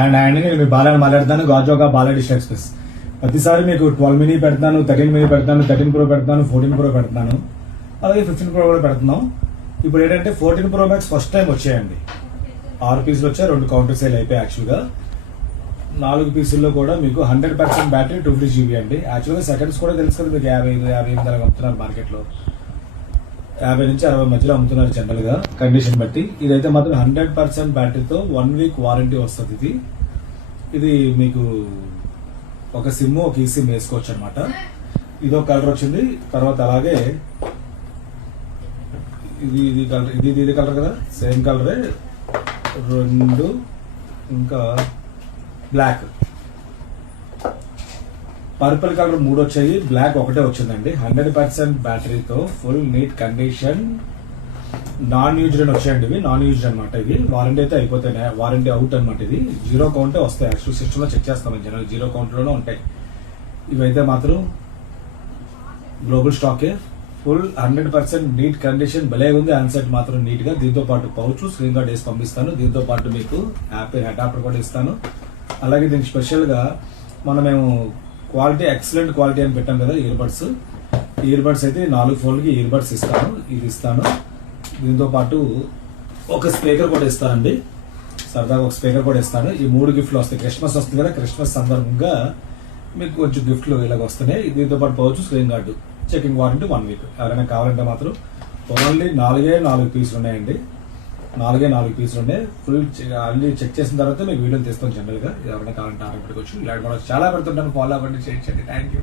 And నేను మీ బాలని మాట్లాడతాను గాజోగా Bala digital express. ప్రతిసారి మీకు 12 మినీ పెడతాను, 13 మినీ పెడతాను, 13 ప్రో పెడతాను, 14 ప్రో పెడతాను, అలాగే 15 ప్రో కూడా పెడుతున్నాం. ఇప్పుడు ఏంటంటే 14 ప్రో మ్యాక్స్ ఫస్ట్ టైం వచ్చాయండి. 6 పీసులు వచ్చాయి, 2 కౌంటర్ సేల్ అయిపోయాయి. యాక్చువల్గా 4 పీసుల్లో కూడా మీకు 100% బ్యాటరీ 250 GB అండి. యాక్చువల్గా సెకండ్స్ కూడా తెలుసు కదా మీకు 55 అలాగ అమ్ముతున్నారు మార్కెట్లో. 50 నుంచి 60 మధ్యలో అమ్ముతున్నారు జనరల్ గా కండిషన్ బట్టి. ఇదైతే మాత్రం 100% బ్యాటరీతో 1 వీక్ వారంటీ వస్తుంది. ఇది మీకు ఒక సిమ్ ఒక ఈ సిమ్ వేసుకోవచ్చు అనమాట. ఇదో కలర్ వచ్చింది. తర్వాత అలాగే ఇది కలర్, ఇది కలర్ కదా, సేమ్ కలరే 2, ఇంకా బ్లాక్, పర్పుల్ కలర్ 3 వచ్చాయి, బ్లాక్ ఒకటే వచ్చిందండి. 100% బ్యాటరీతో full neat condition, non used అని వచ్చాయండి. ఇవి నాన్ యూజ్డ్ అనమాట. ఇవి వారంటీ అయితే అయిపోతాయి, వారంటీ అవుట్ అనమాట. ఇది 0 కౌంటే వస్తాయి. యాక్చువల్ సిస్టమ్ లో చెక్ చేస్తాం జనరల్ 0 కౌంట్ లోనే ఉంటాయి. ఇవైతే మాత్రం గ్లోబల్ స్టాకే, ఫుల్ 100% నీట్ కండిషన్, భలే ఉంది. హ్యాండ్సెట్ మాత్రం నీట్ గా. దీంతో పాటు పౌచ్, స్క్రీన్ గార్డ్ వేసి పంపిస్తాను. దీంతో పాటు మీకు యాపిల్ అడాప్టర్ కూడా ఇస్తాను. అలాగే దీనికి స్పెషల్ గా మేము క్వాలిటీ ఎక్సలెంట్ క్వాలిటీ అని పెట్టాం కదా ఇయర్ బడ్స్ అయితే 4 ఫోన్లకి ఇయర్ బడ్స్ ఇస్తాను. ఇది ఇస్తాను. దీంతో పాటు ఒక స్పీకర్ కూడా ఇస్తానండి. సరదాగా ఒక స్పీకర్ కూడా ఇస్తాను. ఈ 3 గిఫ్ట్లు వస్తాయి. క్రిస్మస్ వస్తుంది కదా, క్రిస్మస్ సందర్భంగా మీకు కొంచెం గిఫ్ట్లు ఇలాగ వస్తున్నాయి. దీంతో పాటు pouch, screen guard, checking warranty 1 week. ఎవరైనా కావాలంటే మాత్రం ఓన్లీ 4 పీసులు ఉన్నాయండి. 4 పీసులు ఉన్నాయి. ఫుల్ అన్ని చెక్ చేసిన తర్వాత మీకు వీడియో తీస్తాం జనరల్ గా. ఎవరైనా కావాలంటే ఆర్డర్ పెట్టుకోవచ్చు. ఇలాంటి చాలా పెడుతుంటాను. ఫాలో అవ్వండి, చేయించండి. Thank you.